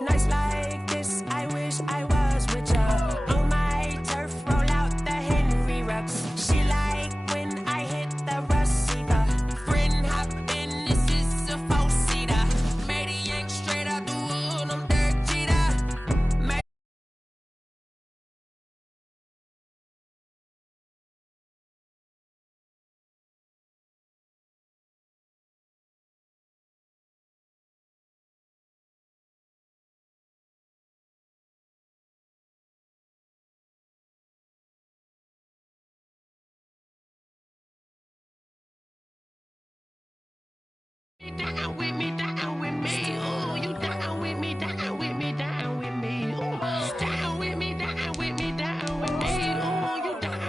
Nights like this, I wish I was with ya. On my turf, roll out the Henry Rux. She like when I hit the receiver. Friend hop in, this is a four-seater. Made a yank straight out the wood, I'm Derek Jeter. Down with me, down with me. Ooh, you down with me, down with me, down with me. Ooh, down with me, down with me, down with me. Ooh, you down.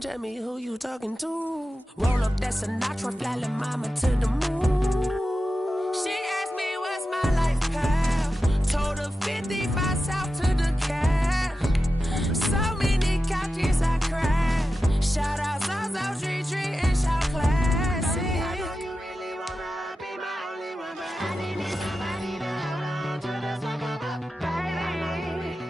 Tell me who you talking to. Roll up that Sinatra, fly la mama to the moon. She asked me what's my life path. Told her 55 south to the cat. So many couches I cried. Shout out South Street and shout classic. I know you really wanna be my only one, but I need somebody to hold on to the fuck up, baby.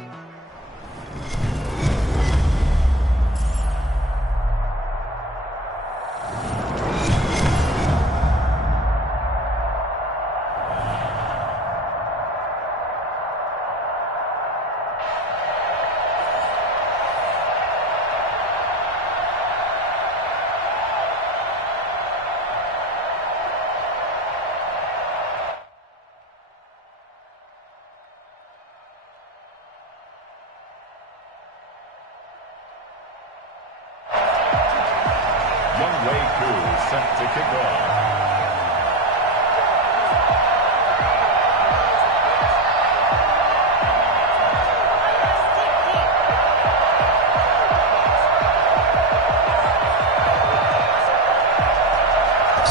Younghoe Koo set to kick off.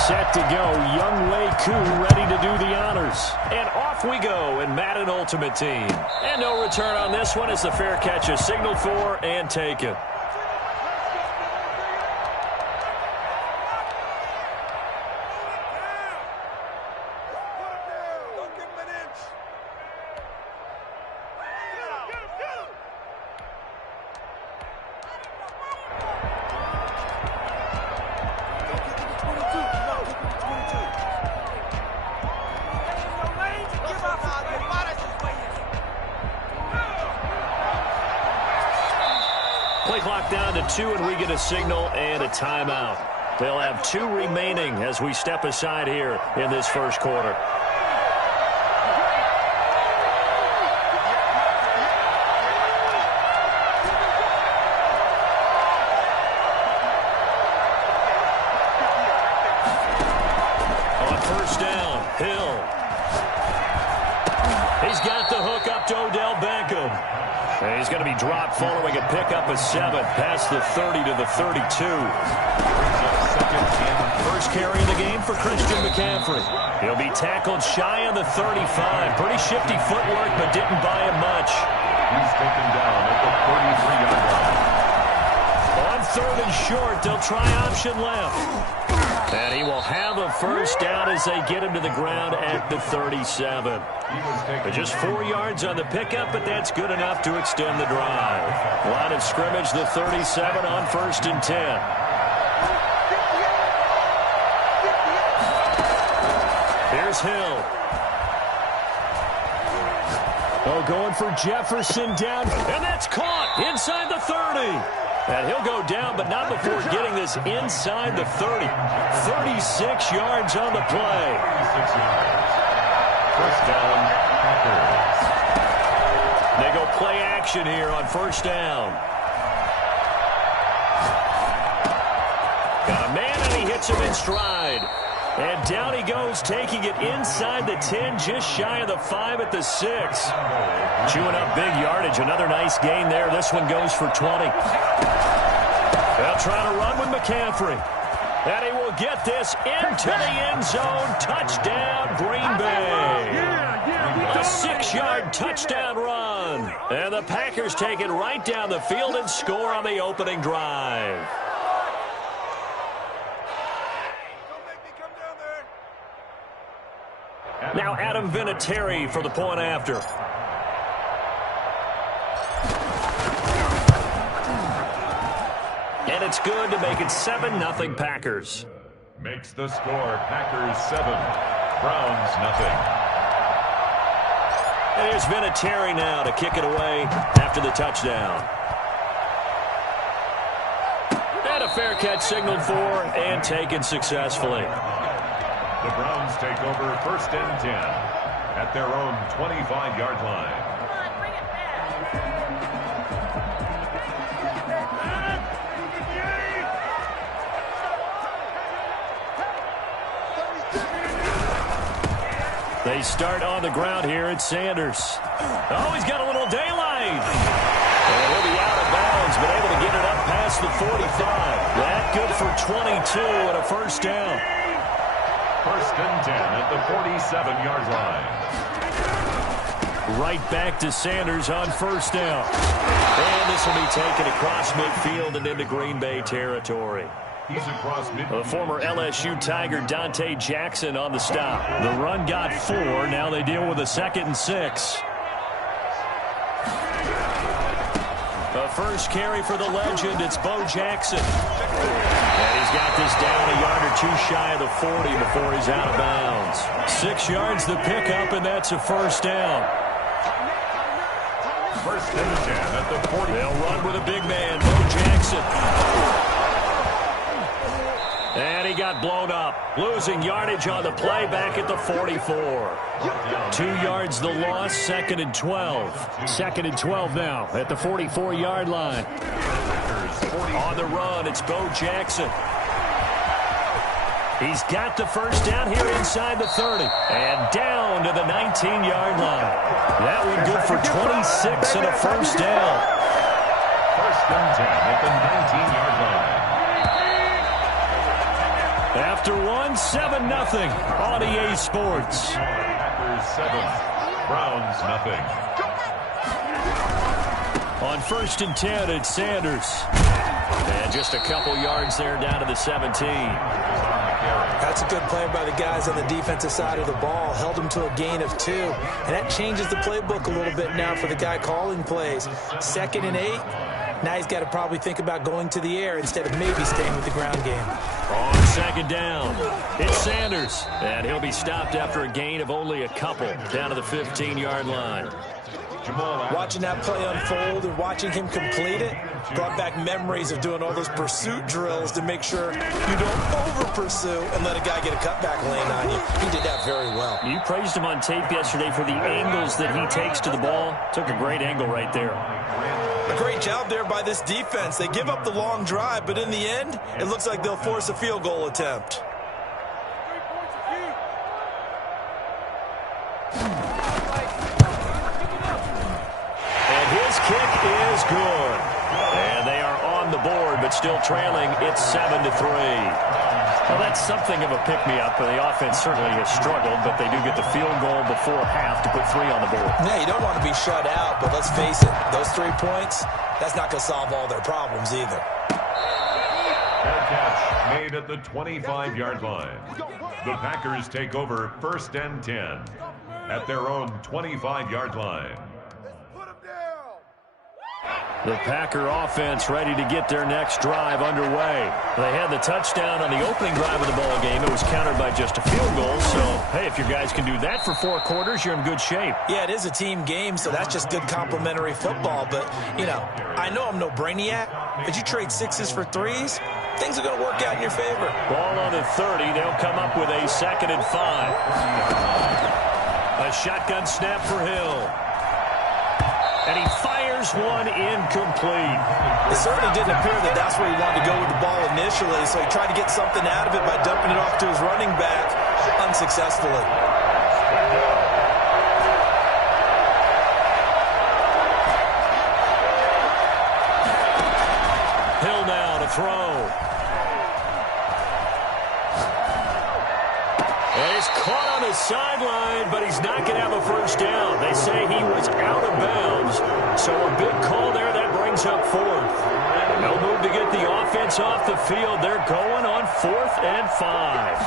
Set to go, Younghoe Koo ready to do the honors. And off we go in Madden Ultimate Team. And no return on this one as the fair catch is signaled for and taken. Play clock down to 2, and we get a signal and a timeout. They'll have 2 remaining as we step aside here in this first quarter. On first down, Hill. He's got the hook up to Odell Beckham. And he's going to be dropped following a pickup of 7 past the 30 to the 32. First carry of the game for Christian McCaffrey. He'll be tackled shy of the 35. Pretty shifty footwork, but didn't buy him much. He's taken down at the 33-yard line. On third and short, they'll try option left. And he will have a first down as they get him to the ground at the 37. But just 4 yards on the pickup, but that's good enough to extend the drive. Line of scrimmage, the 37 on first and 10. Here's Hill. Oh, going for Jefferson down, and that's caught inside the 30. And he'll go down, but not before getting this inside the 30. 36 yards on the play. 36 yards. First down, Packers. They go play action here on first down. Got a man, and he hits him in stride. And down he goes, taking it inside the 10, just shy of the 5 at the 6. Chewing up big yardage. Another nice gain there. This one goes for 20. They'll try to run with McCaffrey. And he will get this into the end zone. Touchdown, Green Bay. A 6-yard touchdown run. And the Packers take it right down the field and score on the opening drive. Now Adam Vinatieri for the point after. And it's good to make it 7-0 Packers. Makes the score Packers 7, Browns nothing. And here's Vinatieri now to kick it away after the touchdown. And a fair catch signaled for and taken successfully. The Browns take over 1st and 10 at their own 25-yard line. They start on the ground here at Sanders. Oh, he's got a little daylight. And he'll be out of bounds, but able to get it up past the 45. That good for 22 and a first down. 1st and 10 at the 47-yard line. Right back to Sanders on first down. And this will be taken across midfield and into Green Bay territory. He's across midfield. The former LSU Tiger Dante Jackson on the stop. The run got 4. Now they deal with a 2nd and 6. The first carry for the legend, it's Bo Jackson. And he's got this down a yard or 2 shy of the 40 before he's out of bounds. 6 yards the pickup, and that's a first down. 1st and 10 at the 40. They'll run with a big man, Bo Jackson. And he got blown up, losing yardage on the play back at the 44. 2 yards the loss, 2nd and 12. 2nd and 12 now at the 44-yard line. On the run, it's Bo Jackson. He's got the first down here inside the 30. And down to the 19-yard line. That one good for 26 and a first down. 1st and 10 at the 19-yard line. After 7-0 on EA Sports. Packers 7, Browns nothing. On 1st and 10, it's Sanders. And just a couple yards there down to the 17. That's a good play by the guys on the defensive side of the ball. Held them to a gain of 2. And that changes the playbook a little bit now for the guy calling plays. 2nd and 8. Now he's got to probably think about going to the air instead of maybe staying with the ground game. On 2nd down, it's Sanders. And he'll be stopped after a gain of only a couple down to the 15-yard line. Watching that play unfold and watching him complete it brought back memories of doing all those pursuit drills to make sure you don't over-pursue and let a guy get a cutback lane on you. He did that very well. You praised him on tape yesterday for the angles that he takes to the ball. Took a great angle right there. A great job there by this defense. They give up the long drive, but in the end, it looks like they'll force a field goal attempt. And his kick is good. And they are on the board, but still trailing. It's 7-3. Well, that's something of a pick-me-up. The offense certainly has struggled, but they do get the field goal before half to put 3 on the board. Yeah, you don't want to be shut out, but let's face it, those 3 points, that's not going to solve all their problems either. Fair catch made at the 25-yard line. The Packers take over 1st and 10 at their own 25-yard line. The Packer offense ready to get their next drive underway. They had the touchdown on the opening drive of the ball game. It was countered by just a field goal. So, hey, if your guys can do that for 4 quarters, you're in good shape. Yeah, it is a team game, so that's just good complimentary football. But, you know, I know I'm no brainiac, but you trade 6s for 3s, things are going to work out in your favor. Ball on the 30. They'll come up with a 2nd and 5. A shotgun snap for Hill. And he fires one incomplete. It certainly didn't appear that that's where he wanted to go with the ball initially, so he tried to get something out of it by dumping it off to his running back unsuccessfully. Hill now to throw. And he's caught on the sideline, but he's not going to have a first down. They say he was out of bounds, so a big call there. That brings up 4th. No move to get the offense off the field. They're going on 4th and 5.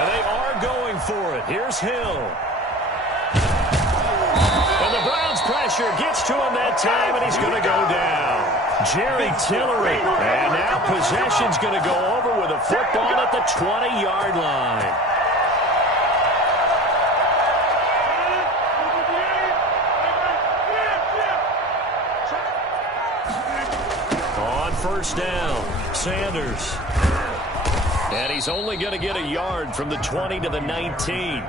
And they are going for it. Here's Hill. And the Browns' pressure gets to him that time, and he's going to go down. Jerry Tillery. And now possession's going to go over with a football at the 20-yard line. On first down, Sanders. And he's only going to get a yard from the 20 to the 19.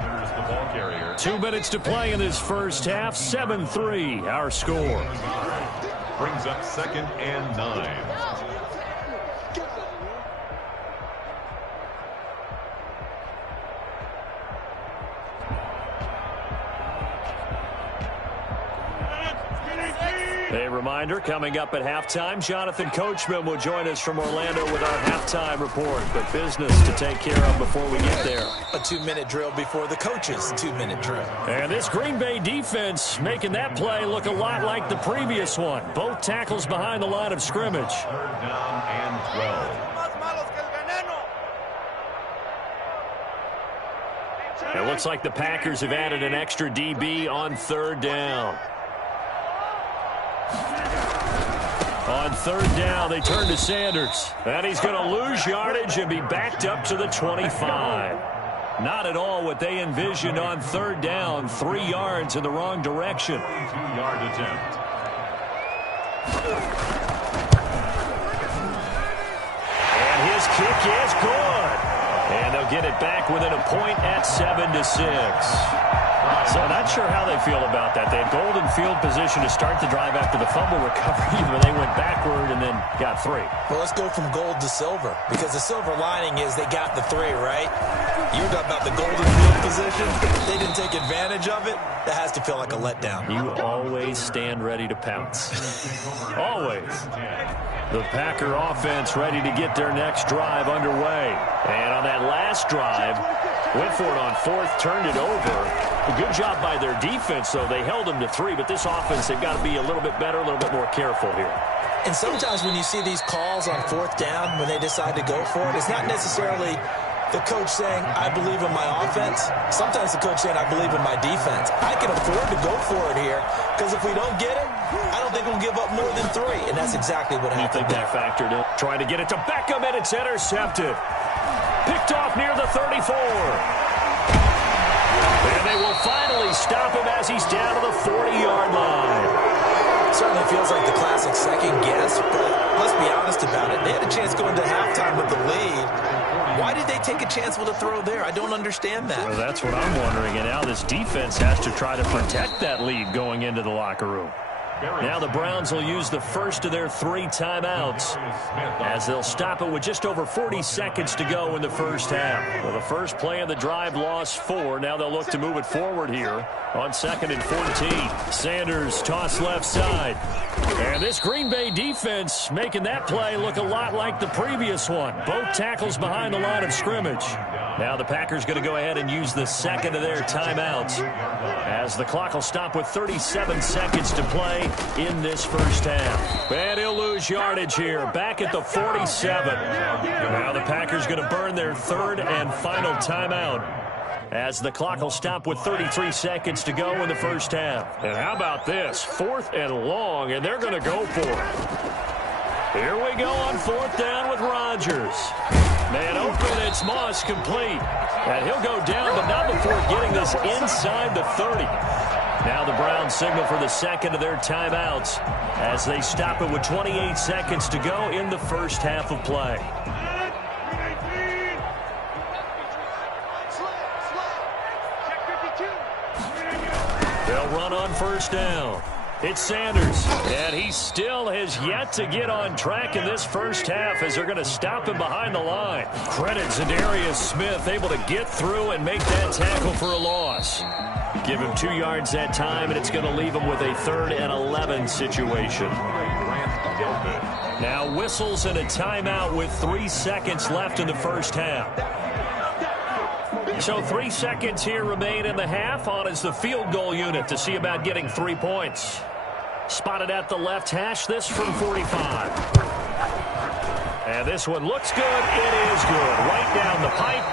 2 minutes to play in this first half. 7-3, our score. Brings up 2nd and 9. A reminder, coming up at halftime, Jonathan Coachman will join us from Orlando with our halftime report. But business to take care of before we get there. A 2-minute drill before the coach's 2-minute drill. And this Green Bay defense making that play look a lot like the previous one. Both tackles behind the line of scrimmage. 3rd down and 12. It looks like the Packers have added an extra DB on 3rd down. On 3rd down, they turn to Sanders. And he's going to lose yardage and be backed up to the 25. Not at all what they envisioned on 3rd down. 3 yards in the wrong direction. 2-yard attempt. And his kick is good. And they'll get it back within a point at 7-6. So not sure how they feel about that. They had golden field position to start the drive after the fumble recovery, but they went backward and then got 3. Well, let's go from gold to silver, because the silver lining is they got the 3, right? You were talking about the golden field position. They didn't take advantage of it. That has to feel like a letdown. You always stand ready to pounce. Always. The Packer offense ready to get their next drive underway. And on that last drive, went for it on 4th, turned it over. A good job by their defense, though. They held them to 3, but this offense, they've got to be a little bit better, a little bit more careful here. And sometimes when you see these calls on 4th down, when they decide to go for it, it's not necessarily the coach saying, I believe in my offense. Sometimes the coach saying, I believe in my defense. I can afford to go for it here, because if we don't get it, I don't think we'll give up more than 3. And that's exactly what happened. I think that factored in. Trying to get it to Beckham, and it's intercepted. Picked off near the 34. And they will finally stop him as he's down to the 40-yard line. Certainly feels like the classic second guess, but let's be honest about it. They had a chance going to halftime with the lead. Why did they take a chance with a throw there? I don't understand that. Well, that's what I'm wondering. And now this defense has to try to protect that lead going into the locker room. Now the Browns will use the first of their 3 timeouts as they'll stop it with just over 40 seconds to go in the first half. Well, the first play of the drive lost 4. Now they'll look to move it forward here on 2nd and 14. Sanders toss left side. And this Green Bay defense making that play look a lot like the previous one. Both tackles behind the line of scrimmage. Now the Packers going to go ahead and use the second of their timeouts as the clock will stop with 37 seconds to play in this first half. And he'll lose yardage here, back at the 47. Now the Packers going to burn their 3rd and final timeout as the clock will stop with 33 seconds to go in the first half. And how about this? 4th and long, and they're going to go for it. Here we go on 4th down with Rodgers. Man open, it's Moss complete. And he'll go down, but not before getting this inside the 30. Now the Browns signal for the second of their timeouts as they stop it with 28 seconds to go in the first half of play. They'll run on first down. It's Sanders, and he still has yet to get on track in this first half as they're going to stop him behind the line. Credit Zadarius Smith, able to get through and make that tackle for a loss. Give him 2 yards that time, and it's going to leave him with a 3rd and 11 situation. Now whistles and a timeout with 3 seconds left in the first half. So 3 seconds here remain in the half. On is the field goal unit to see about getting 3 points. Spotted at the left hash, this from 45. And this one looks good. It is good. Right down the pipe.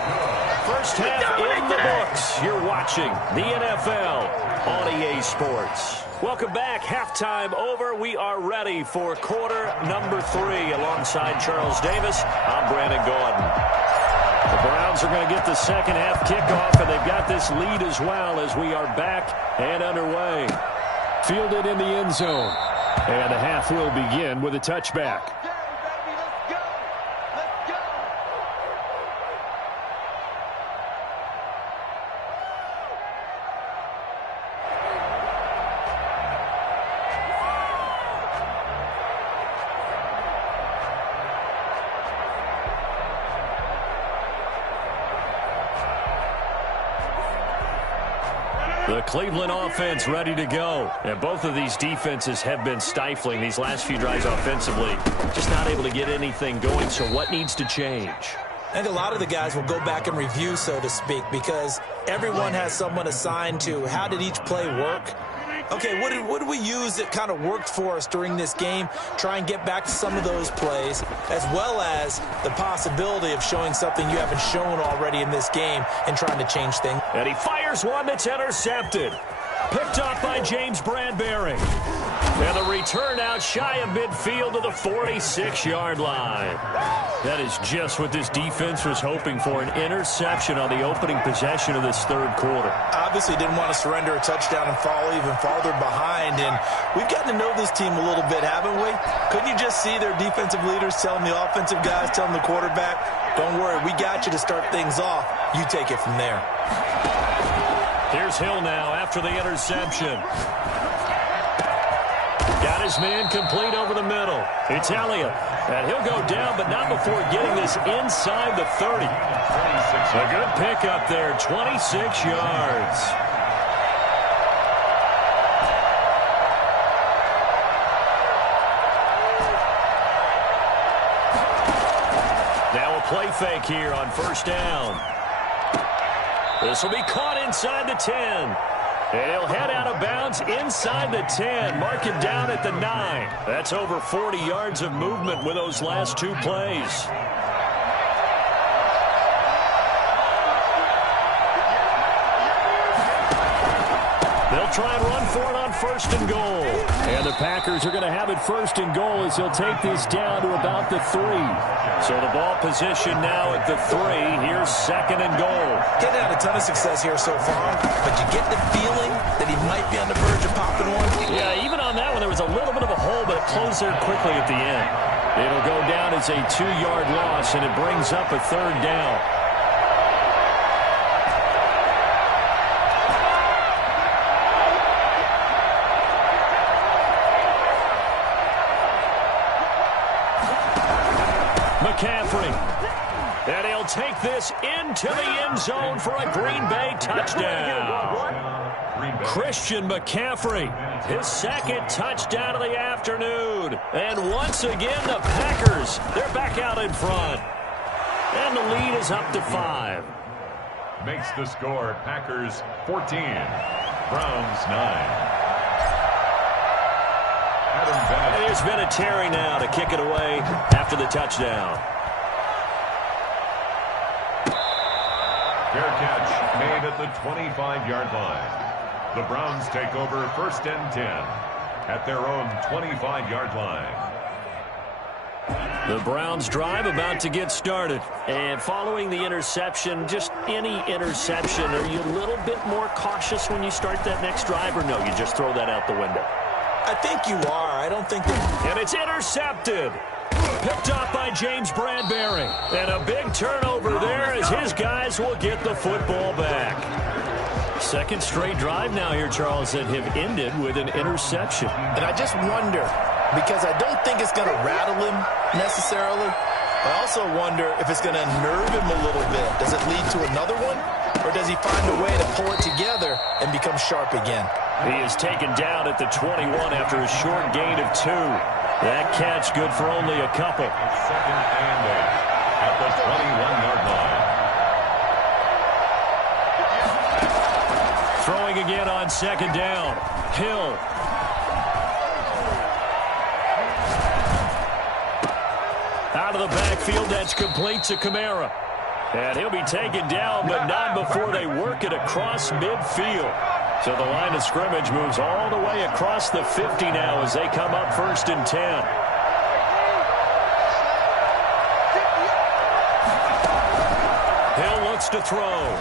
First half in the books. You're watching the NFL on EA Sports. Welcome back. Halftime over. We are ready for quarter number 3. Alongside Charles Davis, I'm Brandon Gaudin. The Browns are going to get the second half kickoff, and they've got this lead as well as we are back and underway. Fielded in the end zone. And the half will begin with a touchback. The Cleveland offense ready to go. And both of these defenses have been stifling these last few drives offensively. Just not able to get anything going, so what needs to change? I think a lot of the guys will go back and review, so to speak, because everyone has someone assigned to how did each play work. Okay, what did we use that kind of worked for us during this game? Try and get back to some of those plays, as well as the possibility of showing something you haven't shown already in this game and trying to change things. And he fires one that's intercepted. Picked off by James Bradbury. And the return out shy of midfield to the 46-yard line. That is just what this defense was hoping for, an interception on the opening possession of this third quarter. Obviously didn't want to surrender a touchdown and fall even farther behind. And we've gotten to know this team a little bit, haven't we? Couldn't you just see their defensive leaders telling the offensive guys, telling the quarterback, don't worry, we got you to start things off. You take it from there. Here's Hill now after the interception. Got his man complete over the middle. It's Elliott. And he'll go down, but not before getting this inside the 30. A good pickup there, 26 yards. Now a play fake here on first down. This will be caught inside the 10. And he'll head out of bounds inside the 10. Mark him down at the 9. That's over 40 yards of movement with those last two plays. They'll try and run for it on first and goal. And the Packers are going to have it first and goal as he'll take this down to about the 3. So the ball position now at the 3. Here's second and goal. Getting had a ton of success here so far, but you get the feeling that he might be on the verge of popping one. Yeah, even on that one, there was a little bit of a hole, but it closed there quickly at the end. It'll go down as a 2-yard loss, and it brings up a third down. McCaffrey. And he'll take this into the end zone for a Green Bay touchdown. Christian McCaffrey, his second touchdown of the afternoon. And once again, the Packers, they're back out in front. And the lead is up to 5. Makes the score Packers 14, Browns 9. And there's Vinatieri now to kick it away after the touchdown. Fair catch made at the 25-yard line. The Browns take over first and 10 at their own 25-yard line. The Browns drive about to get started. And following the interception, just any interception, are you a little bit more cautious when you start that next drive, or no, you just throw that out the window? I think you are. I don't think that... And it's intercepted. Picked off by James Bradbury. And a big turnover there as his guys will get the football back. Second straight drive now here, Charles, that have ended with an interception. And I just wonder, because I don't think it's going to rattle him necessarily. I also wonder if it's going to nerve him a little bit. Does it lead to another one? Or does he find a way to pull it together and become sharp again? He is taken down at the 21 after a short gain of 2. That catch good for only a couple. Second and 8 at the 21-yard line. Throwing again on second down. Hill. Out of the backfield, that's complete to Kamara. And he'll be taken down, but not before they work it across midfield. So the line of scrimmage moves all the way across the 50 now as they come up 1st and 10. Hill looks to throw.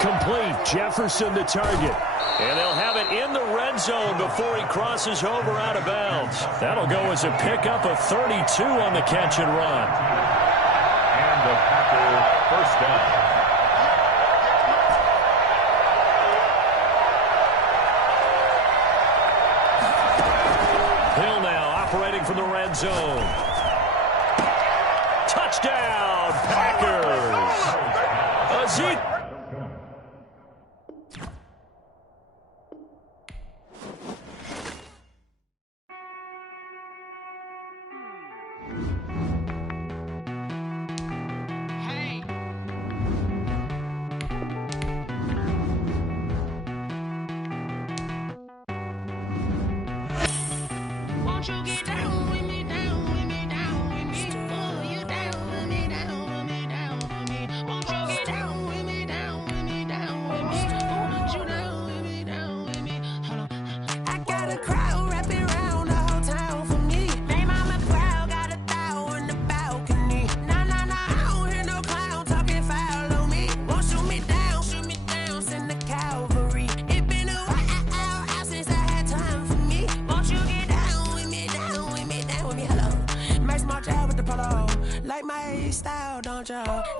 Complete. Jefferson the target. And they'll have it in the red zone before he crosses over out of bounds. That'll go as a pickup of 32 on the catch and run. And the Packer first down. Hill now operating from the red zone. Touchdown, Packers. Azeez.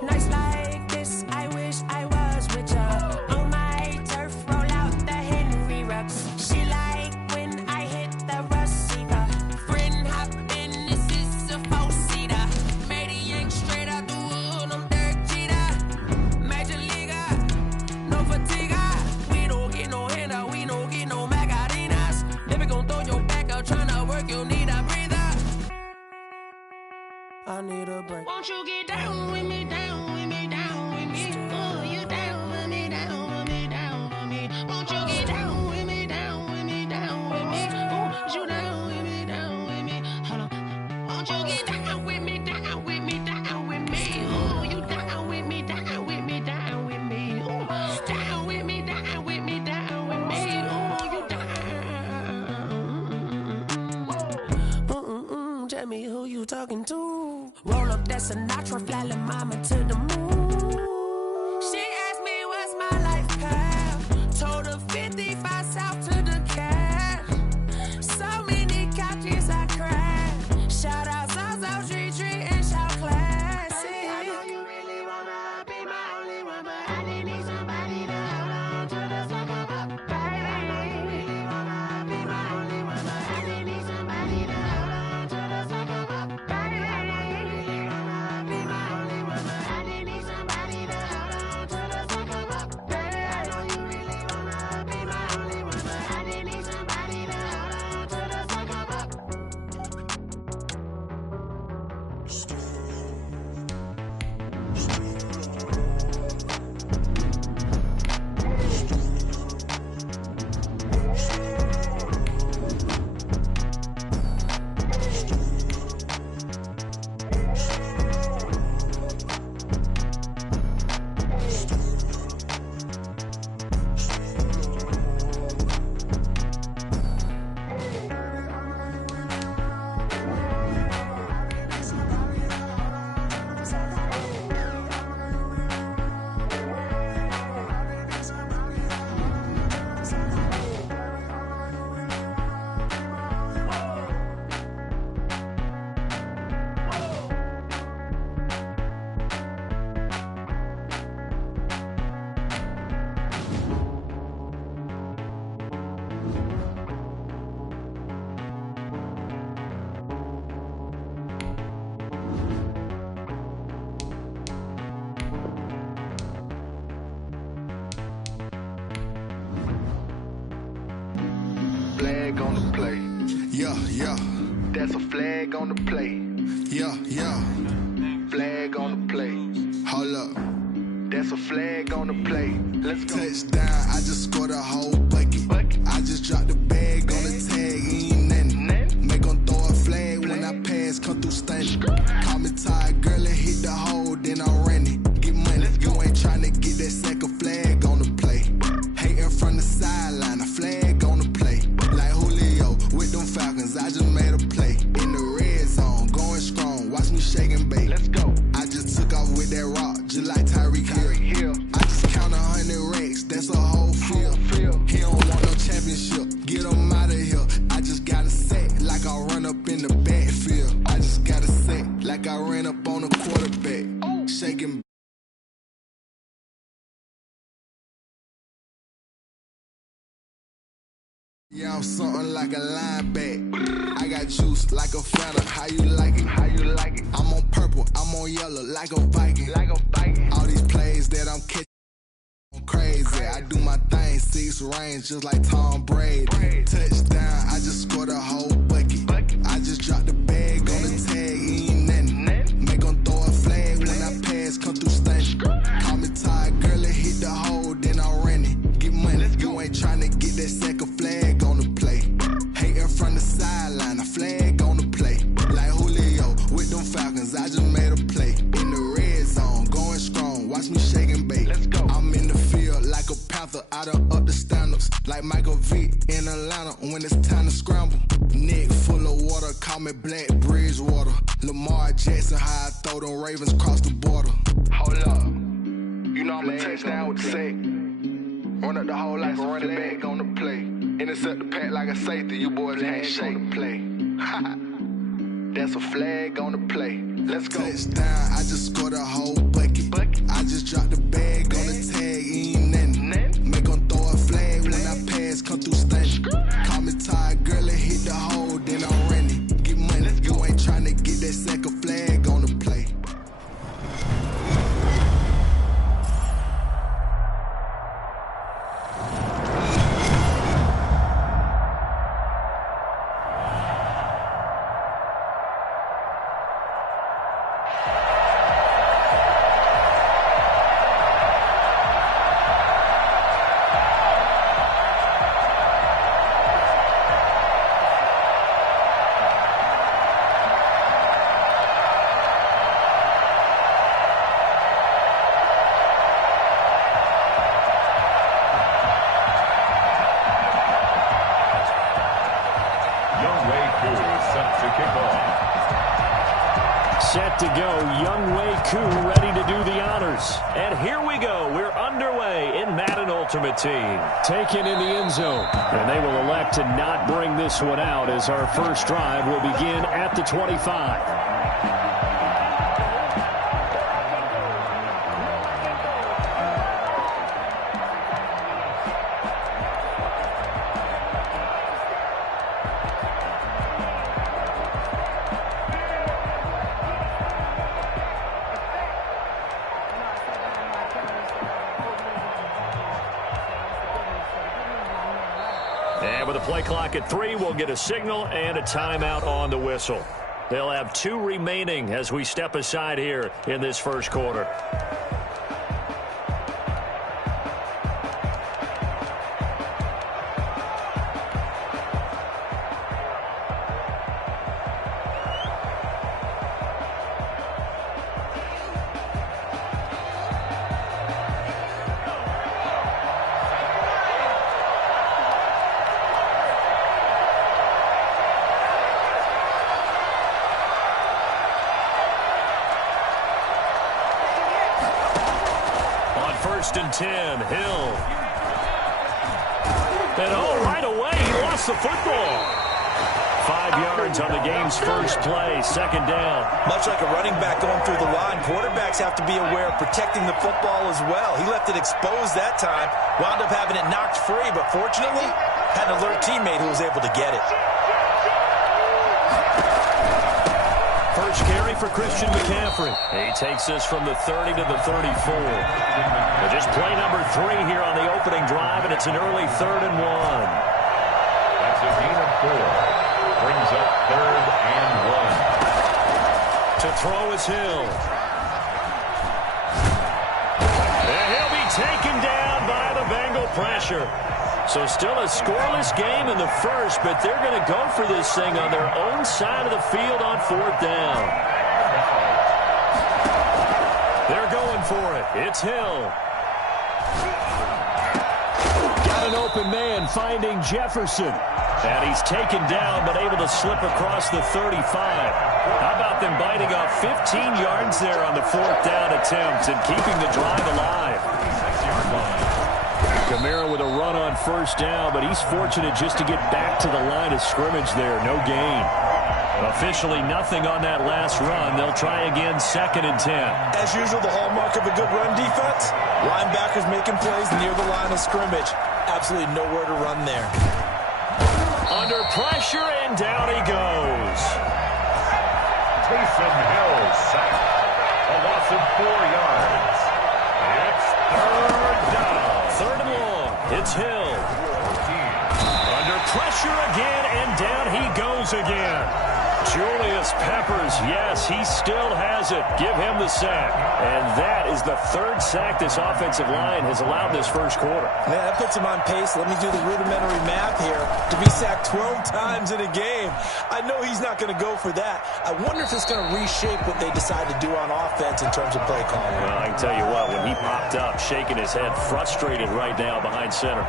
Nights like this, I wish I was with ya. On my turf, roll out the Henry Rux. She like when I hit the receiver. Friend hop in, this is a 4-seater. Made a yank straight out the wood, I'm Derek Jeter. Major leaguer, no fatigue. We don't get no handout, we don't get no Macarinas. Never gon' throw your back out, tryna work, you need a breather. I need a break. Won't you get down with me, down with me, down with me? Oh, you down with me, down with me, down with me. Won't you get down with me, down with me, down with me? Oh, you down with me, down with me. Hold on. Won't you get down with me, down with me, down with me? Oh, you down with me, down with me, down with me. Oh, down with me, down with me, down with me. Oh, you down. Tell me who you talking to. Roll up that Sinatra, fly like mama to the moon. She asked me what's my life path. Told her 55 south to the cat. So many couches I cried. Shout out Zazo, Tree, and shout classy. I know you really wanna be my only one, but I didn't need somebody to hold on to the sucker up. Baby, I know you really wanna be my only one, but I didn't need somebody to hold on to the sucker up. Baby, I know you really wanna be my only one, but I didn't need somebody to hold on to the sucker up. Baby, I know you really wanna be my only one, but I didn't need somebody to hold on to the sucker up. Flag on the play. Yeah, yeah. That's a flag on the play. Yeah, yeah. Flag on the play. Hold up. That's a flag on the play. Let's go. Touchdown, I just scored a whole bucket. I just dropped the bag on the tag, ain't nothing. Make 'em throw a flag when I pass, come through stunning. Call me Ty just like Tyreek Hill. I just count 100 racks, that's a whole field. He don't want no championship, get him out of here. I just gotta set like I run up in the backfield. I just gotta set like I ran up on a quarterback. Shaking. Yeah, I'm something like a linebacker. I got juice like a Fanta. How you like it? How you like it? I'm on purple, I'm on yellow like a Viking. Like a Viking. All these plays that I'm catching, I'm crazy. I do my thing, 6 range just like Tom Brady. Touchdown, I just scored a whole bucket. I just dropped the bag on the tag, ain't nothing. Make them throw a flag when I pass, come through stunning. Call me Todd Gurley, hit the hole, then I ran it. Get money, you ain't trying to get that second flag on the play. Hating from the sideline, a flag on the play. Like Julio with them Falcons, I just made a play. In the red zone, going strong, watch me shake and bake. Let's go. I'm in the field like a panther, I done up the stand-ups. Like Michael Vick in Atlanta when it's time to scramble. Neck full of water, call me Black Bridgewater. Lamar Jackson, how I throw them Ravens across the border. Hold up, you know I'm a touchdown with the sack. Run up the whole like a running back on the play. Intercept the pack like a safety, you boys ain't shake the play. That's a flag on the play. Let's go. Touchdown, I just scored a whole bucket. I just dropped the bag on the tag, ain't nothing. Make them throw a flag when I pass, come through stunning. Call me Todd Gurley, hit the hole, then I'm running. Get money, you ain't trying to get that second flag on the play. Set to go, Younghoe Koo ready to do the honors. And here we go, we're underway in Madden Ultimate Team. Taken in the end zone. And they will elect to not bring this one out as our first drive will begin at the 25. And with the play clock at 3, we'll get a signal and a timeout on the whistle. They'll have 2 remaining as we step aside here in this first quarter. First and 10, Hill. And right away, he lost the football. 5 yards on the game's first play, second down. Much like a running back going through the line, quarterbacks have to be aware of protecting the football as well. He left it exposed that time, wound up having it knocked free, but fortunately, had an alert teammate who was able to get it. First carry for Christian McCaffrey. He takes this from the 30 to the 34. But just play number 3 here on the opening drive, and it's an early 3rd and 1. That's a gain of 4. Brings up 3rd and 1. To throw is Hill. And he'll be taken down by the Bengal pressure. So still a scoreless game in the first, but they're going to go for this thing on their own side of the field on 4th down. They're going for it. It's Hill. Got it an open man finding Jefferson. And he's taken down but able to slip across the 35. How about them biting off 15 yards there on the 4th down attempt and keeping the drive alive? Kamara with a run on 1st down, but he's fortunate just to get back to the line of scrimmage there. No gain. Officially nothing on that last run. They'll try again 2nd and 10. As usual, the hallmark of a good run defense, linebackers making plays near the line of scrimmage. Absolutely nowhere to run there. Under pressure, and down he goes. Taysom Hill sacked. A loss of 4 yards. It's 3rd down. 3rd and long. It's Hill. 14. Under pressure again, and down he goes again. Julius Peppers, yes, he still has it. Give him the sack. And that is the 3rd sack this offensive line has allowed this 1st quarter. Man, that puts him on pace. Let me do the rudimentary math here. To be sacked 12 times in a game. I know he's not going to go for that. I wonder if it's going to reshape what they decide to do on offense in terms of play calling. Well, I can tell you what, when he popped up, shaking his head, frustrated right now behind center.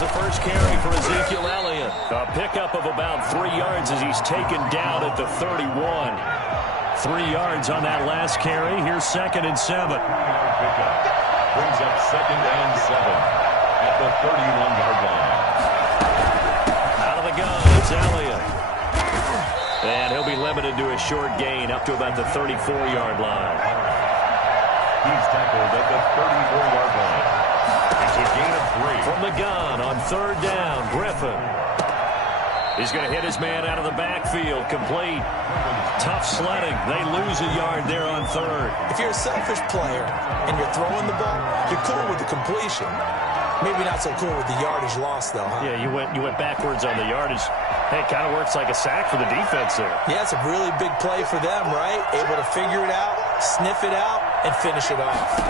The first carry for Ezekiel Elliott. A pickup of about 3 yards as he's taken down at the 31. 3 yards on that last carry. Here's 2nd and 7. Pickup brings up 2nd and 7 at the 31-yard line. Out of the gun, it's Elliott. And he'll be limited to a short gain up to about the 34-yard line. He's tackled at the 34-yard line. It's a gain of 3. From the gun on 3rd down, Griffin. He's going to hit his man out of the backfield, complete. Tough sledding. They lose a yard there on 3rd. If you're a selfish player and you're throwing the ball, you're cool with the completion. Maybe not so cool with the yardage loss, though, huh? Yeah, you went backwards on the yardage. Hey, it kind of works like a sack for the defense there. Yeah, it's a really big play for them, right? Able to figure it out, sniff it out, and finish it off.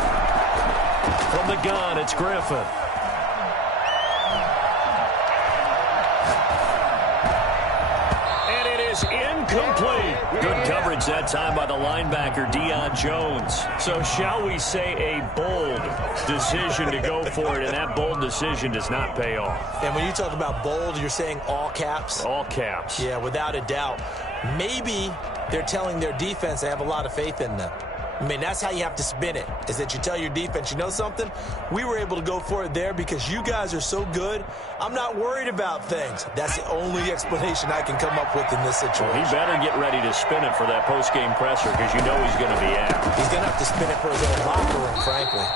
From the gun, it's Griffin. And it is incomplete. Good coverage that time by the linebacker, Deion Jones. So shall we say a bold decision to go for it, and that bold decision does not pay off. And when you talk about bold, you're saying all caps? All caps. Yeah, without a doubt. Maybe they're telling their defense they have a lot of faith in them. I mean, that's how you have to spin it, is that you tell your defense, you know something? We were able to go for it there because you guys are so good. I'm not worried about things. That's the only explanation I can come up with in this situation. Well, he better get ready to spin it for that post-game presser because you know he's going to be out. He's going to have to spin it for his own locker room, frankly.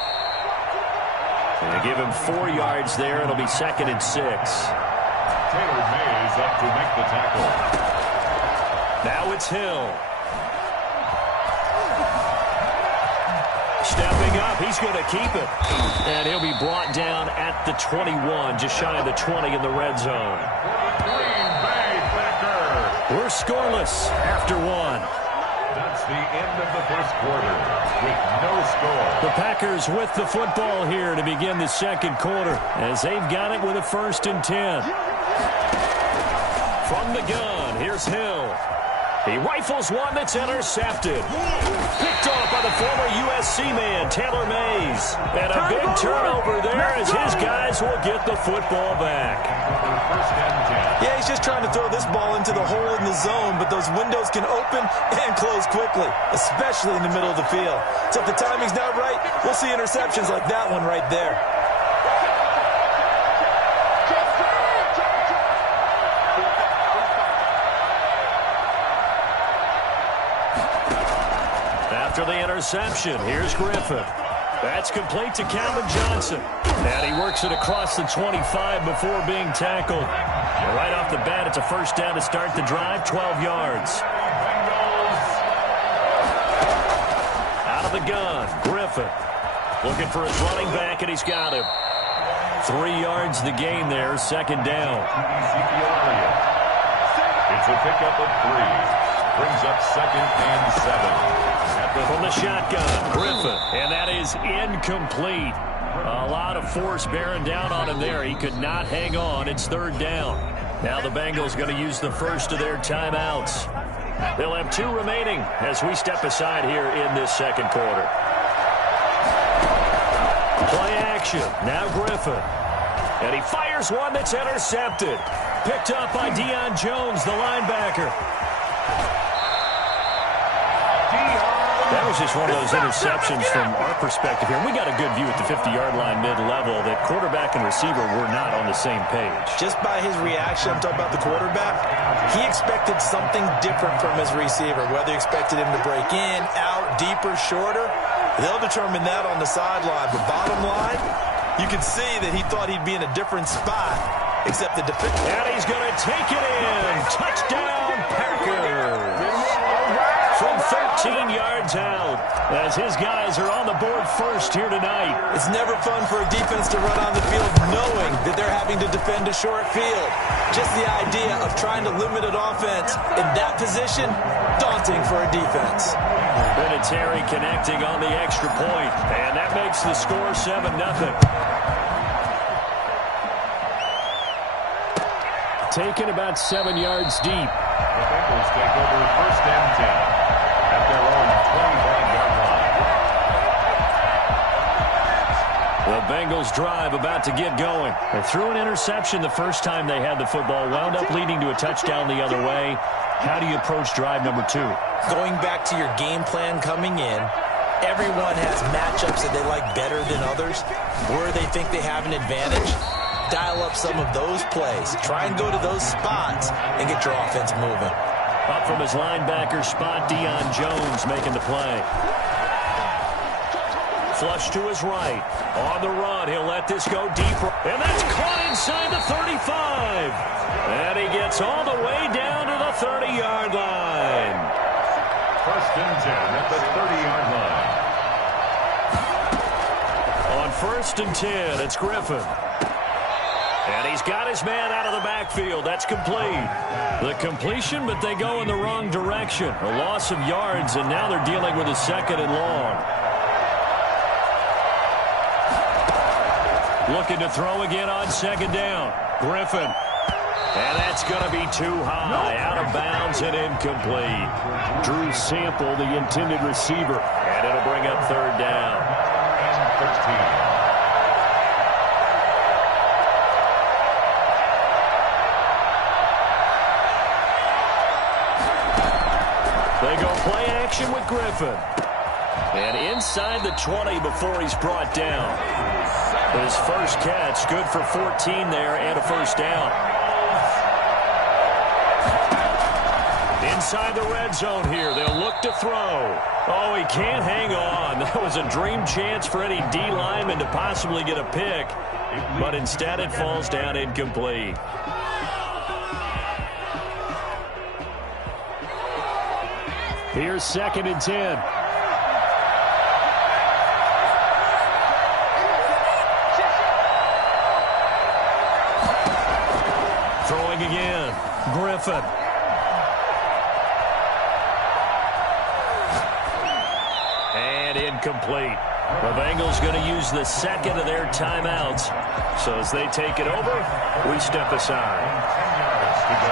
And they give him 4 yards there. It'll be 2nd and 6. Taylor Mays up to make the tackle. Now it's Hill. Stepping up, he's going to keep it. And he'll be brought down at the 21, just shy of the 20 in the red zone. Green Bay Packer. We're scoreless after 1. That's the end of the 1st quarter with no score. The Packers with the football here to begin the 2nd quarter as they've got it with a 1st and 10. From the gun, here's Hill. He rifles one that's intercepted. Picked off by the former USC man, Taylor Mays. And a big turnover there as his guys will get the football back. Yeah, he's just trying to throw this ball into the hole in the zone, but those windows can open and close quickly, especially in the middle of the field. So if the timing's not right, we'll see interceptions like that one right there. After the interception, here's Griffin. That's complete to Calvin Johnson. And he works it across the 25 before being tackled. And right off the bat, it's a 1st down to start the drive, 12 yards. Out of the gun, Griffin. Looking for his running back, and he's got him. 3 yards the gain there, 2nd down. Ezekiel Elliott. It's a pickup of 3. Brings up 2nd and 7. From the shotgun. Griffin, and that is incomplete. A lot of force bearing down on him there. He could not hang on. It's third down. Now the Bengals going to use the first of their timeouts. They'll have 2 remaining as we step aside here in this second quarter. Play action. Now Griffin. And he fires one that's intercepted. Picked up by Deion Jones, the linebacker. That was just one of those interceptions from our perspective here. We got a good view at the 50-yard line mid-level that quarterback and receiver were not on the same page. Just by his reaction, I'm talking about the quarterback, he expected something different from his receiver. Whether he expected him to break in, out, deeper, shorter, they'll determine that on the sideline. But bottom line, you can see that he thought he'd be in a different spot, except the defense. And he's going to take it in. Touchdown, Packers. From 13 yards out, as his guys are on the board first here tonight. It's never fun for a defense to run on the field knowing that they're having to defend a short field. Just the idea of trying to limit an offense in that position, daunting for a defense. Vinatieri connecting on the extra point, and that makes the score 7-0. Taken about 7 yards deep. The Bengals take over first and 10 at their own 25-yard line. The Bengals drive about to get going. They threw an interception the first time they had the football, wound up leading to a touchdown the other way. How do you approach drive number 2? Going back to your game plan coming in, everyone has matchups that they like better than others, where they think they have an advantage. Dial up some of those plays. Try and go to those spots and get your offense moving. Up from his linebacker spot, Deion Jones making the play. Flush to his right. On the run, he'll let this go deeper. And that's caught inside the 35. And he gets all the way down to the 30-yard line. First and 10 at the 30-yard line. On first and 10, it's Griffin. And he's got his man out of the backfield. That's complete. The completion, but they go in the wrong direction. A loss of yards, and now they're dealing with a second and long. Looking to throw again on second down. Griffin. And that's going to be too high. Out of bounds and incomplete. Drew Sample, the intended receiver. And it'll bring up third down. And 13. They go play action with Griffin. And inside the 20 before he's brought down. His first catch, good for 14 there and a first down. Inside the red zone here, they'll look to throw. Oh, he can't hang on. That was a dream chance for any D lineman to possibly get a pick. But instead it falls down incomplete. Here's second and 10. Throwing again. Griffin. And incomplete. The Bengals going to use the second of their timeouts. So as they take it over, we step aside. 10 yards to go.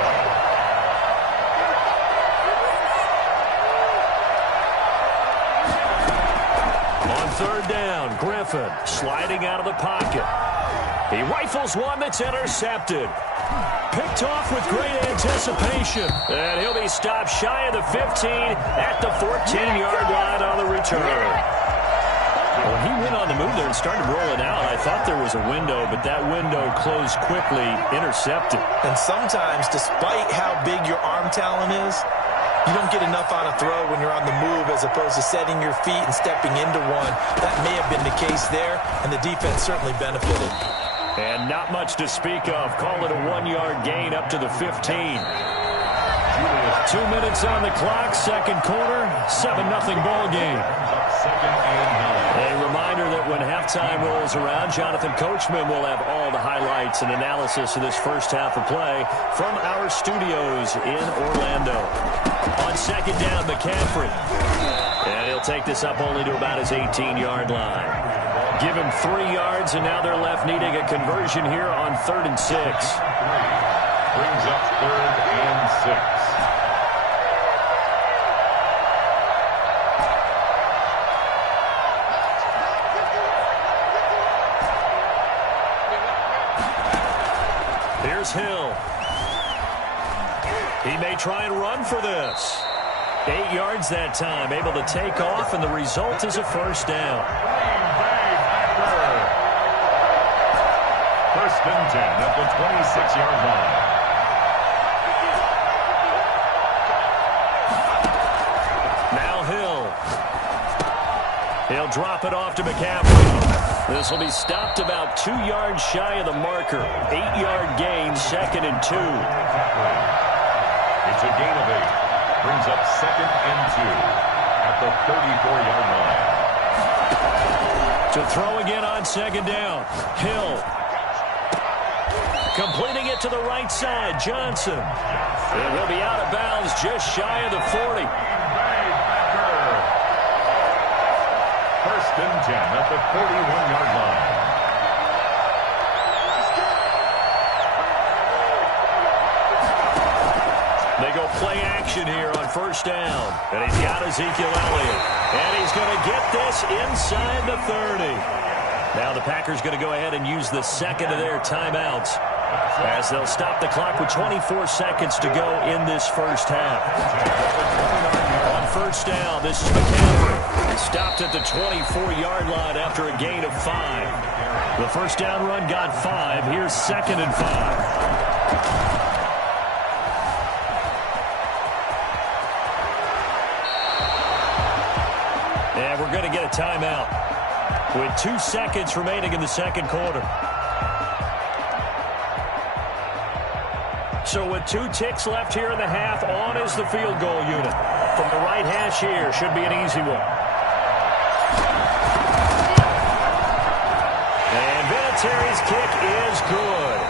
Third down, Griffin sliding out of the pocket. He rifles one that's intercepted. Picked off with great anticipation. And he'll be stopped shy of the 15 at the 14-yard line on the return. When he went on the move there and started rolling out, I thought there was a window, but that window closed quickly, intercepted. And sometimes, despite how big your arm talent is, you don't get enough on a throw when you're on the move as opposed to setting your feet and stepping into one. That may have been the case there, and the defense certainly benefited. And not much to speak of. Call it a 1-yard gain up to the 15. 2 minutes on the clock, second quarter, 7-0 ball game. A reminder that when halftime rolls around, Jonathan Coachman will have all the highlights and analysis of this first half of play from our studios in Orlando. On second down, McCaffrey. And he'll take this up only to about his 18-yard line. Give him 3 yards, and now they're left needing a conversion here on 3rd and 6. Brings up 3rd and 6. Here's Hill. He may try and run for this. 8 yards that time, able to take off, and the result is a first down. First and 10 at the 26-yard line. Now Hill. He'll drop it off to McCaffrey. This will be stopped about 2 yards shy of the marker. 8-yard gain, 2nd and 2. It's a gain of 8. Brings up 2nd and 2 at the 34-yard line. To throw again on 2nd down. Hill. Completing it to the right side. Johnson. And he'll be out of bounds just shy of the 40. First and 10 at the 41-yard line. They go play action here on first down. And he's got Ezekiel Elliott. And he's going to get this inside the 30. Now the Packers going to go ahead and use the second of their timeouts, as they'll stop the clock with 24 seconds to go in this first half. On first down, this is McCaffrey. He stopped at the 24-yard line after a gain of 5. The first down run got 5. Here's 2nd and 5. And we're going to get a timeout with 2 seconds remaining in the second quarter. So with 2 ticks left here in the half, on is the field goal unit. From the right hash here, should be an easy one. And Vinatieri's kick is good.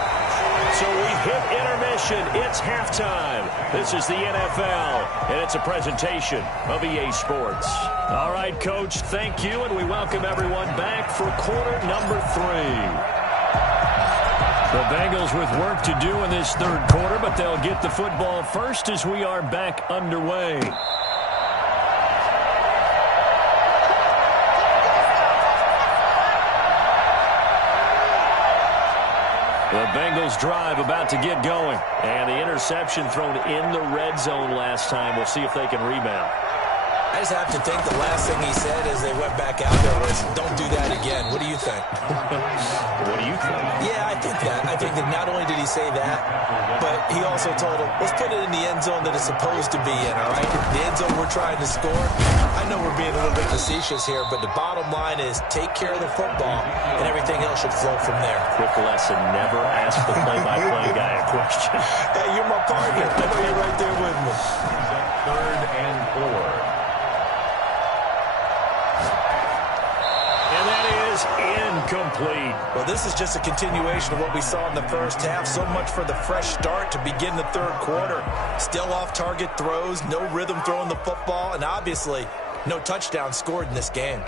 So we hit intermission. It's halftime. This is the NFL, and it's a presentation of EA Sports. All right, Coach, thank you, and we welcome everyone back for quarter number 3. The Bengals with work to do in this third quarter, but they'll get the football first as we are back underway. The Bengals drive about to get going, and the interception thrown in the red zone last time. We'll see if they can rebound. I just have to think the last thing he said as they went back out there was, don't do that again. What do you think? What do you think? Yeah, I think that. I think that not only did he say that, but he also told him, let's put it in the end zone that it's supposed to be in, all right? The end zone we're trying to score. I know we're being a little bit facetious here, but the bottom line is take care of the football, and everything else should flow from there. Quick lesson, never ask the play-by-play guy a question. Hey, you're my partner. I know you're right there with me. 3rd and 4. Incomplete. Well, this is just a continuation of what we saw in the first half. So much for the fresh start to begin the third quarter. Still off-target throws, no rhythm throwing the football, and obviously no touchdown scored in this game.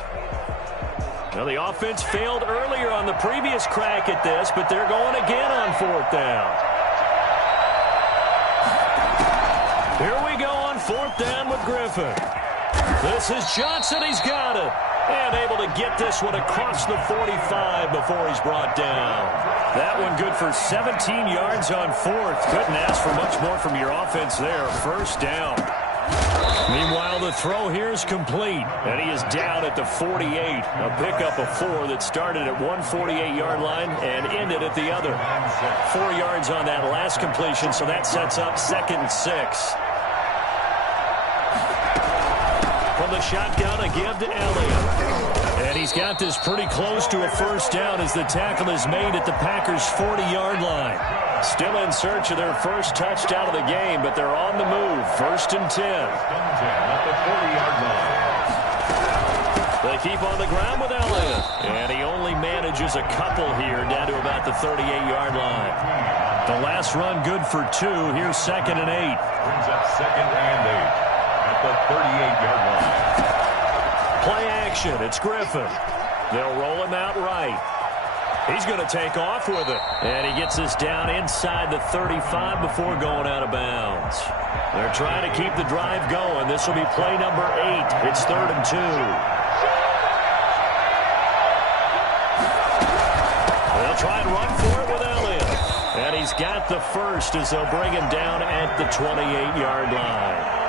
Well, the offense failed earlier on the previous crack at this, but they're going again on 4th down. Here we go on 4th down with Griffin. This is Johnson. He's got it. And able to get this one across the 45 before he's brought down. That one good for 17 yards on 4th. Couldn't ask for much more from your offense there. First down. Meanwhile, the throw here is complete. And he is down at the 48. A pickup of 4 that started at 148-yard line and ended at the other. 4 yards on that last completion, so that sets up 2nd and 6. From the shotgun, a give to Elliott. And he's got this pretty close to a first down as the tackle is made at the Packers' 40-yard line. Still in search of their first touchdown of the game, but they're on the move. 1st and 10. At the 40-yard line. They keep on the ground with Elliott. And he only manages a couple here down to about the 38-yard line. The last run good for 2. Here's 2nd and 8. Brings up 2nd and 8. The 38-yard line. Play action. It's Griffin. They'll roll him out right. He's going to take off with it. And he gets this down inside the 35 before going out of bounds. They're trying to keep the drive going. This will be play number 8. It's 3rd and 2. They'll try and run for it with Elliott. And he's got the first as they'll bring him down at the 28-yard line.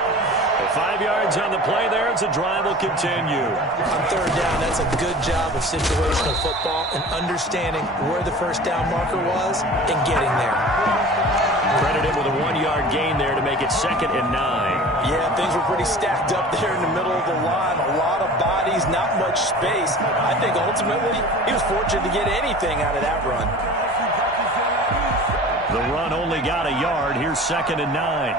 5 yards on the play there as the drive will continue. On 3rd down, that's a good job of situational football and understanding where the first down marker was and getting there. Credited with a 1-yard gain there to make it 2nd and 9. Yeah, things were pretty stacked up there in the middle of the line. A lot of bodies, not much space. I think ultimately he was fortunate to get anything out of that run. The run only got a yard. Here's 2nd and 9.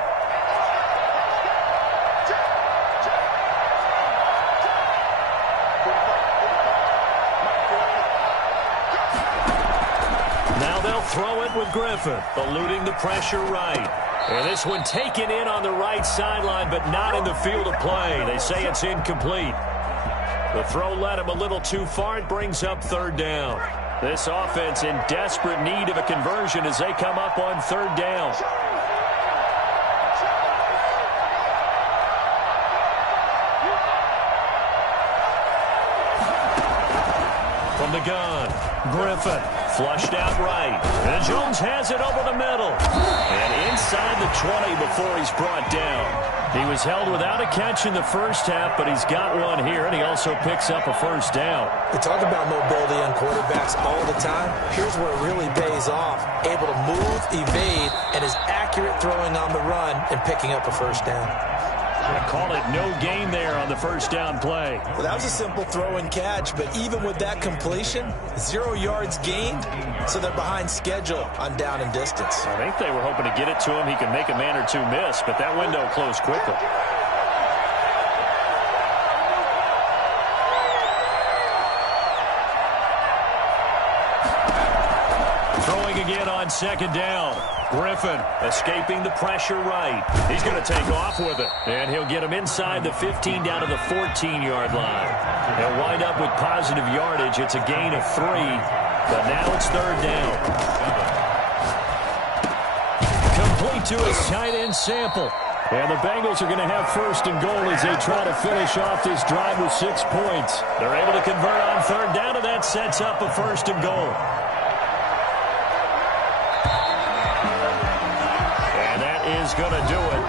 Throw it with Griffin, eluding the pressure right. And this one taken in on the right sideline, but not in the field of play. They say it's incomplete. The throw led him a little too far. It brings up 3rd down. This offense in desperate need of a conversion as they come up on 3rd down. From the gun, Griffin flushed out right. And Jones has it over the middle. And inside the 20 before he's brought down. He was held without a catch in the first half, but he's got one here, and he also picks up a 1st down. We talk about mobility on quarterbacks all the time. Here's where it really pays off. Able to move, evade, and is accurate throwing on the run and picking up a 1st down. Call it no gain there on the 1st down play. Well, that was a simple throw and catch, but even with that completion, 0 yards gained, so they're behind schedule on down and distance. I think they were hoping to get it to him. He could make a man or two miss, but that window closed quickly. Throwing again on 2nd down. Griffin escaping the pressure right. He's going to take off with it. And he'll get him inside the 15 down to the 14-yard line. He'll wind up with positive yardage. It's a gain of 3. But now it's 3rd down. Complete to his tight end Sample. And the Bengals are going to have 1st and goal as they try to finish off this drive with 6 points. They're able to convert on 3rd down, and that sets up a 1st and goal. Is going to do it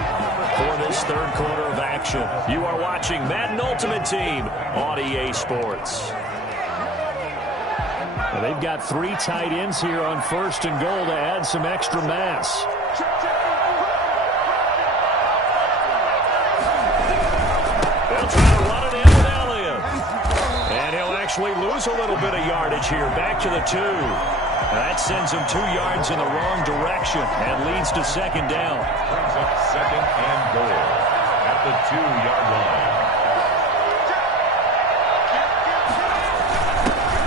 for this 3rd quarter of action. You are watching Madden Ultimate Team on EA Sports. Well, they've got 3 tight ends here on 1st and goal to add some extra mass. They'll try to run it in with Elliott. And he'll actually lose a little bit of yardage here. Back to the 2. That sends him 2 yards in the wrong direction and leads to 2nd down. Brings up 2nd and goal at the 2-yard line.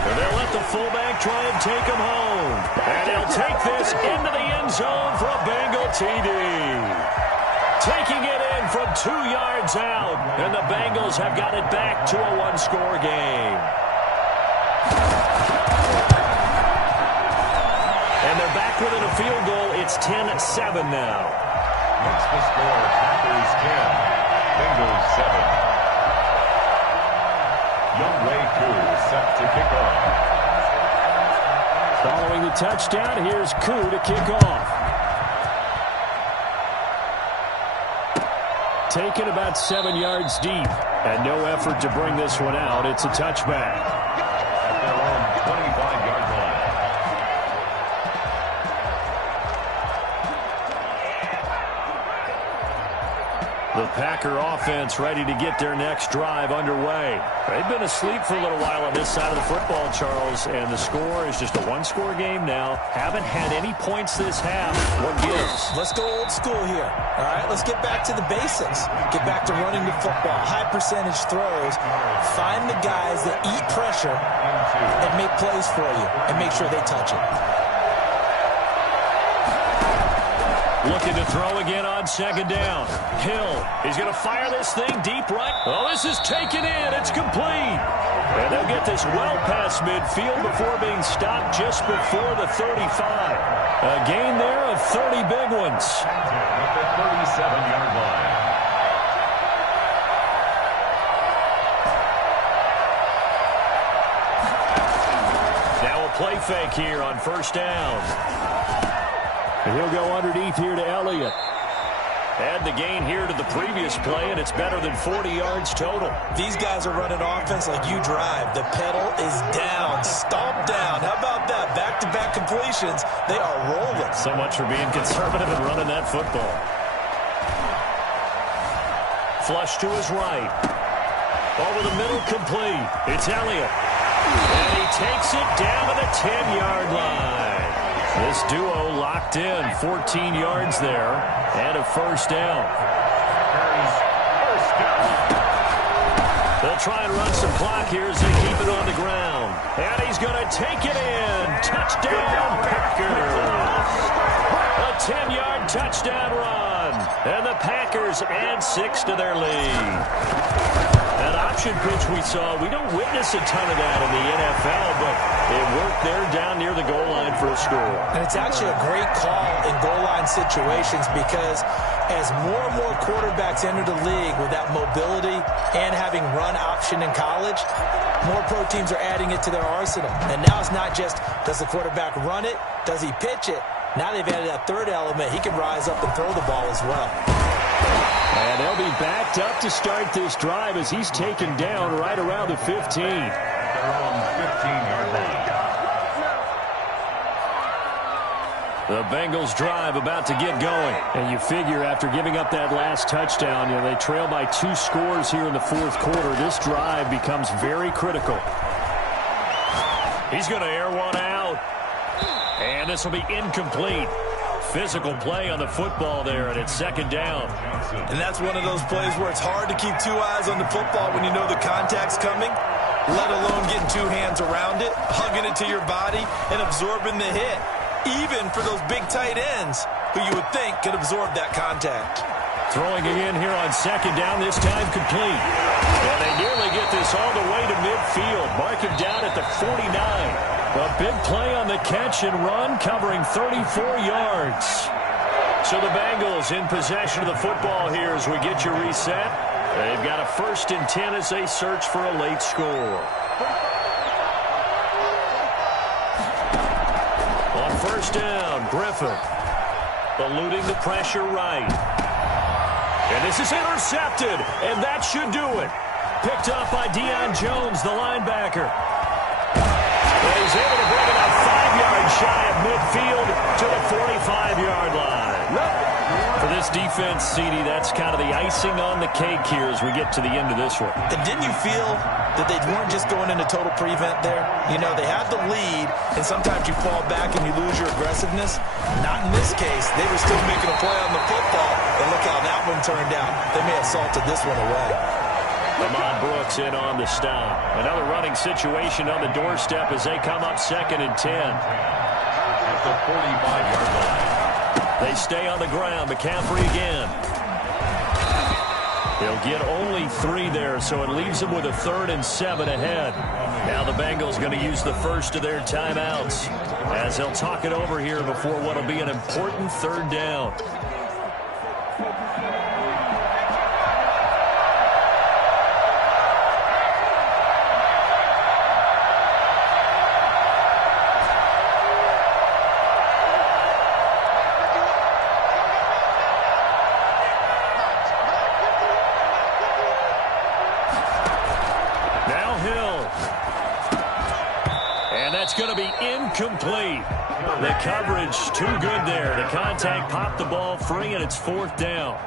And they'll let the fullback try and take him home. And he'll take this into the end zone for a Bengal TD. Taking it in from 2 yards out. And the Bengals have got it back to a 1-score game. And they're back within a field goal. It's 10-7 now. Makes the score Packers 10, Bengals 7. Younghoe Koo set to kick off. Following the touchdown, here's Koo to kick off. Taken about 7 yards deep. And no effort to bring this one out. It's a touchback. At their own 25-yard line. The Packer offense ready to get their next drive underway. They've been asleep for a little while on this side of the football, Charles, and the score is just a 1-score game now. Haven't had any points this half. What gives? Let's go old school here. All right, let's get back to the basics. Get back to running the football, high percentage throws. Find the guys that eat pressure and make plays for you and make sure they touch it. Looking to throw again on 2nd down. Hill, he's going to fire this thing deep right. Oh, this is taken in. It's complete. get this well past midfield before being stopped just before the 35. A gain there of 30 big ones. At the 37-yard line. Now a play fake here on first down. And he'll go underneath here to Elliott. Add the gain here to the previous play, and it's better than 40 yards total. These guys are running offense like you drive. The pedal is down, stomp down. How about that? Back-to-back completions. They are rolling. So much for being conservative and running that football. Flush to his right. Over the middle, complete. It's Elliott. And he takes it down to the 10-yard line. This duo locked in, 14 yards there, and a first down. They'll try and run some clock here as they keep it on the ground. And he's going to take it in. Touchdown, Packers. A 10-yard touchdown run. And the Packers add 6 to their lead. That option pitch we saw, we don't witness a ton of that in the NFL, but it worked there down near the goal line for a score. And it's actually a great call in goal line situations because as more and more quarterbacks enter the league with that mobility and having run option in college, more pro teams are adding it to their arsenal. And now it's not just, does the quarterback run it? Does he pitch it? Now they've added that third element. He can rise up and throw the ball as well. And they'll be backed up to start this drive as he's taken down right around the 15. Their own 15-yard line. The Bengals drive about to get going. And you figure after giving up that last touchdown, they trail by 2 scores here in the fourth quarter. This drive becomes very critical. He's going to air one out. And this will be incomplete. Physical play on the football there, and it's second down. And that's one of those plays where it's hard to keep 2 eyes on the football when you know the contact's coming, let alone getting 2 hands around it, hugging it to your body, and absorbing the hit, even for those big tight ends who you would think could absorb that contact. Throwing again here on second down, this time complete. And they nearly get this all the way to midfield. Mark him down at the 49. A big play on the catch and run, covering 34 yards. So the Bengals in possession of the football here as we get you reset. They've got a 1st and 10 as they search for a late score. On first down, Griffin eluding the pressure right. And this is intercepted, and that should do it. Picked up by Deion Jones, the linebacker. And he's able to bring it up 5 yards shy of midfield to the 45-yard line. For this defense, CD, that's kind of the icing on the cake here as we get to the end of this one. And didn't you feel that they weren't just going into total prevent there? You know, they had the lead, and sometimes you fall back and you lose your aggressiveness. Not in this case. They were still making a play on the football, and look how that one turned out. They may have salted this one away. Ahmad Brooks in on the stop. Another running situation on the doorstep as they come up 2nd and 10. At the 45-yard line. They stay on the ground. McCaffrey again. He'll get only 3 there, so it leaves them with a 3rd and 7 ahead. Now the Bengals going to use the first of their timeouts as they'll talk it over here before what will be an important 3rd down. Incomplete. The coverage too good there. The contact popped the ball free, and it's 4th down.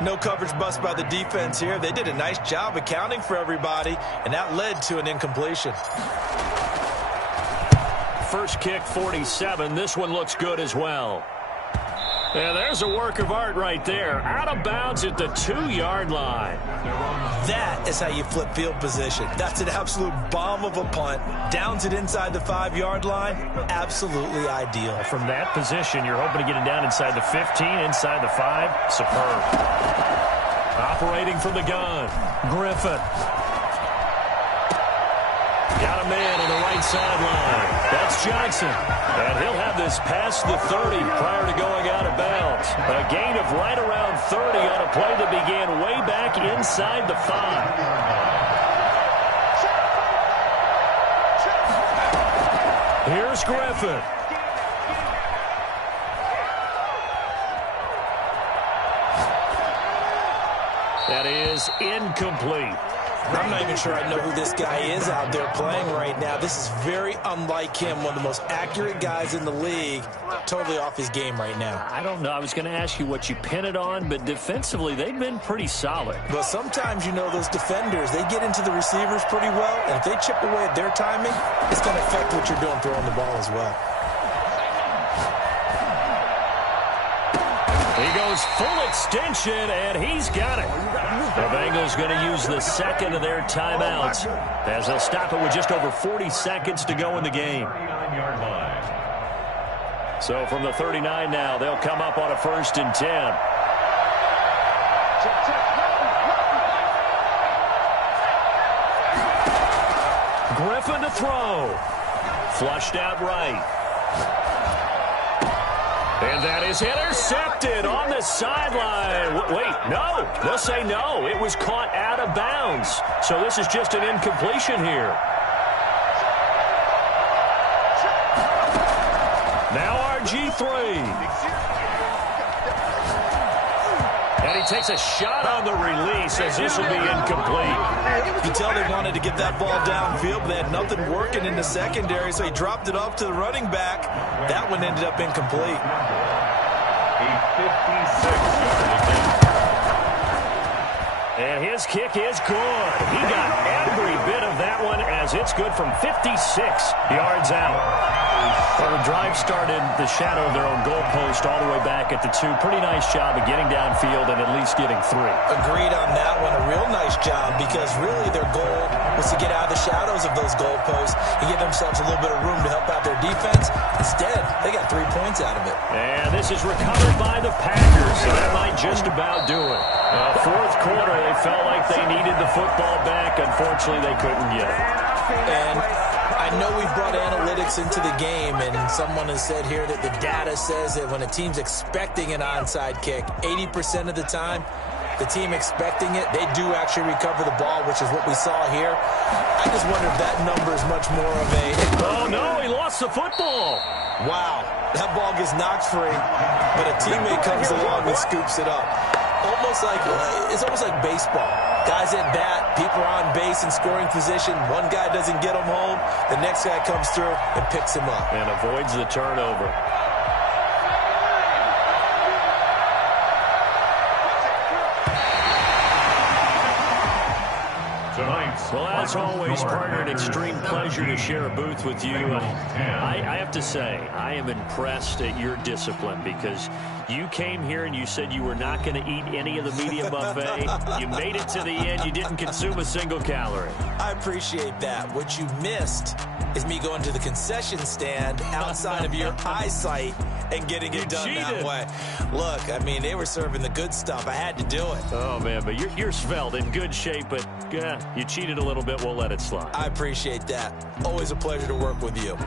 No coverage bust by the defense here. They did a nice job accounting for everybody, and that led to an incompletion. First kick, 47. This one looks good as well. Yeah, there's a work of art right there. Out of bounds at the 2-yard line. That is how you flip field position. That's an absolute bomb of a punt. Downs it inside the 5-yard line. Absolutely ideal. From that position, you're hoping to get it down inside the 15, inside the 5. Superb. Operating from the gun, Griffin. Got a man on the right sideline. That's Johnson. And he'll have this past the 30 prior to going out of bounds. A gain of right around 30 on a play that began way back inside the 5. Here's Griffin. That is incomplete. I'm not even sure I know who this guy is out there playing right now. This is very unlike him, one of the most accurate guys in the league. Totally off his game right now. I don't know. I was going to ask you what you pin it on, but defensively, they've been pretty solid. But sometimes, you know, those defenders, they get into the receivers pretty well, and if they chip away at their timing, it's going to affect what you're doing throwing the ball as well. He goes full extension, and he's got it. The Bengals going to use the second of their timeouts as they'll stop it with just over 40 seconds to go in the game. So from the 39 now, they'll come up on a 1st and 10. Griffin to throw. Flushed out right. And that is intercepted on the sideline. Wait, no. They'll say no. It was caught out of bounds. So this is just an incompletion here. Now RG3. And he takes a shot on the release as this will be incomplete. You can tell they wanted to get that ball downfield, but they had nothing working in the secondary, so he dropped it off to the running back. That one ended up incomplete. A 56-yard attempt. And his kick is good. He got every bit of that one as it's good from 56 yards out. Well, the drive started the shadow of their own goalpost all the way back at the 2. Pretty nice job of getting downfield and at least getting 3. Agreed on that one. A real nice job because really their goal was to get out of the shadows of those goalposts and give themselves a little bit of room to help out their defense. Instead, they got 3 points out of it. And this is recovered by the Packers, so that might just about do it. Fourth quarter, they felt like they needed the football back. Unfortunately, they couldn't get it. And I know we've brought analytics into the game, and someone has said here that the data says that when a team's expecting an onside kick, 80% of the time, the team expecting it, they do actually recover the ball, which is what we saw here. I just wonder if that number is much more of a... Oh, no, he lost the football. Wow, that ball gets knocked free, but a teammate comes along and scoops it up. It's almost like baseball. Guys at bat, people are on base in scoring position. One guy doesn't get him home. The next guy comes through and picks him up. And avoids the turnover. Well, as always, partner, an extreme pleasure to share a booth with you. I have to say, I am impressed at your discipline because you came here and you said you were not going to eat any of the medium buffet. You made it to the end. You didn't consume a single calorie. I appreciate that. What you missed is me going to the concession stand outside of your eyesight and getting it done that way. Look, I mean, they were serving the good stuff. I had to do it. Oh, man, but you're svelte, in good shape, but you cheated a little bit. We'll let it slide. I appreciate that. Always a pleasure to work with you.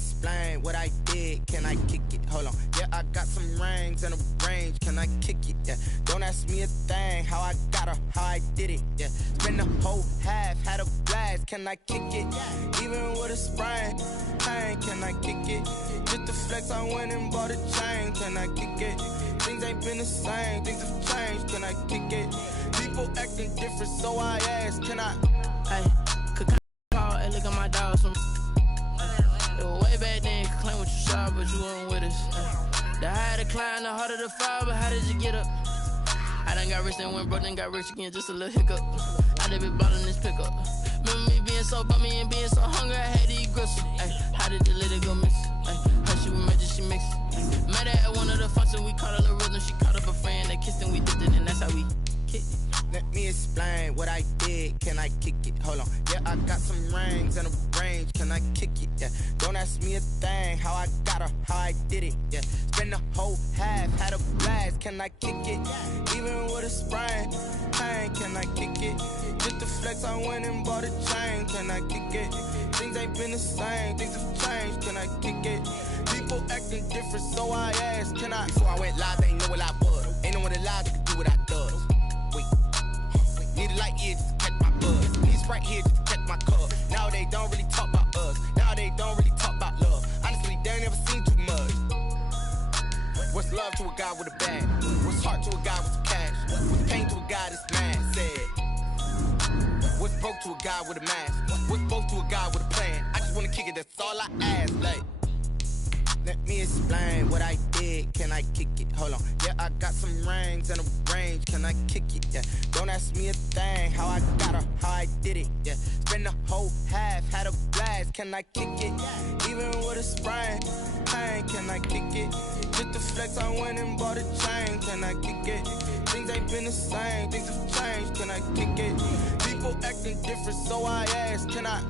explain what I did. Can I kick it? Hold on. Yeah, I got some rings and a range. Can I kick it? Yeah. Don't ask me a thing. How I got her, how I did it. Yeah. Spend the whole half, had a blast. Can I kick it? Even with a sprain. Pain, can I kick it? Just the flex, I went and bought a chain. Can I kick it? Things ain't been the same. Things have changed. Can I kick it? People acting different, so I ask. Can I? Hey, could call and look at my dogs from. Way back then, you could claim what you saw, but you weren't with us. The higher the climb, the harder the fall, but how did you get up? I done got rich and went broke, then got rich again, just a little hiccup. I done been ballin' this pickup. Remember me being so bummy and being so hungry, I had to eat gristle. Ay, how did the lady go miss? Ay, how she was magic, she mixed. Met her at one of the functions, we caught a little rhythm, she caught up a friend, they kissed and we dipped it, and that's how we kicked it. Let me explain what I did. Can I kick it? Hold on. Yeah, I got some rings and a range. Can I kick it? Yeah. Don't ask me a thing. How I got her, how I did it. Yeah. Spend the whole half, had a blast. Can I kick it? Even with a sprain. Pain, can I kick it? Just the flex, I went and bought a chain. Can I kick it? Things ain't been the same. Things have changed. Can I kick it? People acting different, so I asked. Can I? Before I went live, they ain't know what I was. Ain't no one alive that could do what I does. Need a light here just to catch my buzz. Need a Sprite here just to catch my cup. Now they don't really talk about us. Now they don't really talk about love. Honestly, they ain't never seen too much. What's love to a guy with a bag? What's heart to a guy with some cash? What's pain to a guy that's mad? Said. What's broke to a guy with a mask? What's both to a guy with a plan? I just wanna kick it, that's all I ask. Like, let me explain what I did. Can I kick it? Hold on. Yeah, I got some rings and a range. Can I kick it? Yeah. Don't ask me a thing. How I got her, how I did it. Yeah. Spend the whole half, had a blast. Can I kick it? Even with a sprain. Pain, can I kick it? Just the flex, I went and bought a chain. Can I kick it? Things ain't been the same. Things have changed. Can I kick it? People acting different, so I ask. Can I?